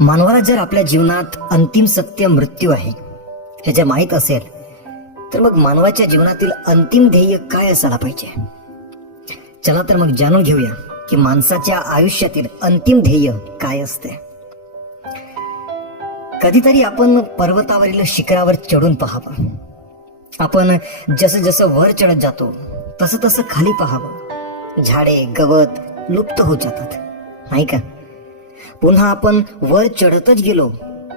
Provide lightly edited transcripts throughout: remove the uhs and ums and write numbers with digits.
मानवाला जर आपल्या जीवनात अंतिम सत्य मृत्यू आहे हे जर माहीत असेल तर मग मानवाच्या जीवनातील अंतिम ध्येय काय असायला पाहिजे. चला तर मग जाणून घेऊया की माणसाच्या आयुष्यातील अंतिम ध्येय काय असते. कधीतरी आपण पर्वतावरील शिखरावर चढून पाहावं. आपण जसं जसं वर चढत जातो तसं तसं खाली पाहावं. झाडे गवत लुप्त होत जातात नाही का. पुन्हा आपण वर चढतच गेलो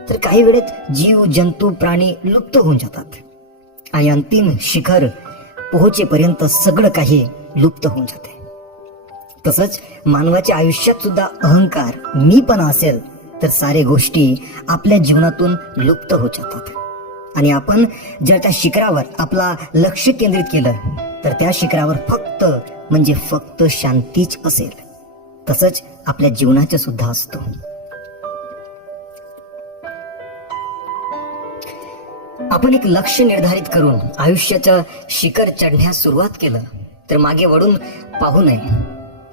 तर काही वेळेत जीव जंतू प्राणी लुप्त होऊन जातात आणि अंतिम शिखर पोहोचेपर्यंत सगळं काही लुप्त होऊन जाते. तसंच मानवाच्या आयुष्यात सुद्धा अहंकार मीपणा असेल तर सारे गोष्टी आपल्या जीवनातून लुप्त होत जातात आणि आपण जर त्या शिखरावर आपला लक्ष केंद्रित केलं तर त्या शिखरावर फक्त शांतीच असेल. तसंच आपल्या जीवनाचं सुद्धा असतो. आपण एक लक्ष निर्धारित करून आयुष्याचं शिखर चढण्यास सुरुवात केलं तर मागे वळून पाहू नये.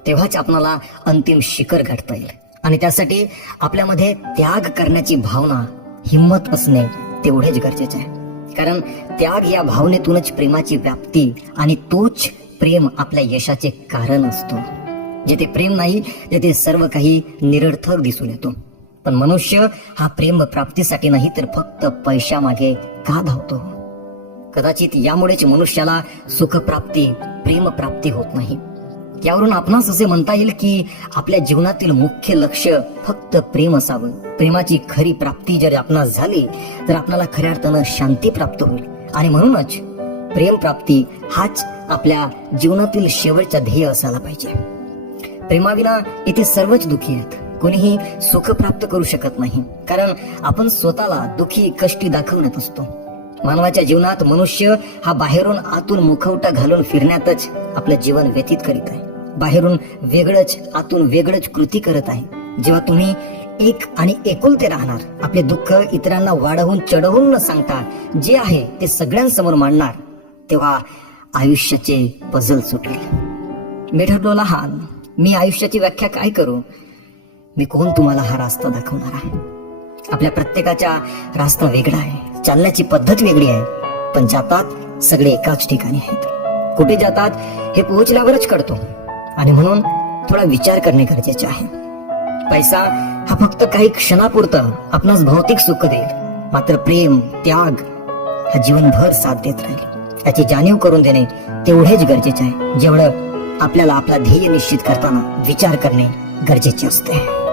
तेव्हाच आपल्याला अंतिम शिखर गाठता येईल आणि त्यासाठी आपल्यामध्ये त्याग करण्याची भावना हिम्मत असणे तेवढेच गरजेचे आहे. कारण त्याग या भावनेतूनच प्रेमाची व्याप्ती आणि तोच प्रेम आपल्या यशाचे कारण असतो. जेथे प्रेम नाही तेथे सर्व काही निरर्थक दिसून येतो. पण मनुष्य हा प्रेम प्राप्तीसाठी नाही तर फक्त पैशामागे का धावतो. कदाचित यामुळेच मनुष्याला सुखप्राप्ती प्रेम प्राप्ती होत नाही. यावरून आपणास असे म्हणता येईल की आपल्या जीवनातील मुख्य लक्ष फक्त प्रेम असावं. प्रेमाची खरी प्राप्ती जर आपणास झाली तर आपल्याला खऱ्या अर्थानं शांती प्राप्त होईल आणि म्हणूनच प्रेम प्राप्ती हाच आपल्या जीवनातील शेवटचा ध्येय असायला पाहिजे. प्रेमाविना इथे सर्वच दुःखी आहेत. कोणीही सुख प्राप्त करू शकत नाही कारण आपण स्वतःला दुःखी कष्टी दाखवण्यात असतो. मानवाच्या जीवनात मनुष्य हा बाहेरून आतून मुखवटा घालून फिरण्यातच आपलं जीवन व्यतीत करीत आहे. बाहेरून वेगळंच आतून वेगळंच कृती करत आहे. जेव्हा तुम्ही एक आणि एकुलते राहणार, आपले दुःख इतरांना वाढवून चढवून न सांगता जे आहे ते सगळ्यांसमोर मांडणार, तेव्हा आयुष्याचे पझल सुटेल. मी ठरलो लहान, मी आयुष्याची व्याख्या काय करू. मी कोण तुम्हाला हा रास्ता दाखवणार आहे. आपल्या प्रत्येकाचा रास्ता वेगळा आहे, चालण्याची पद्धत वेगळी आहे, पण जातात सगळे एकाच ठिकाणी आहेत. कुठे जातात हे पोहोचल्यावरच कळतो आणि म्हणून थोडा विचार करणे गरजेचे आहे. पैसा हा फक्त काही क्षणापुरतं आपणास भौतिक सुख देईल, मात्र प्रेम त्याग हा जीवनभर साथ देत राहील. याची जाणीव करून देणे तेवढेच गरजेचे आहे जेवढं आपल्याला आपला ध्येय निश्चित करताना विचार करणे गरजेचे असते.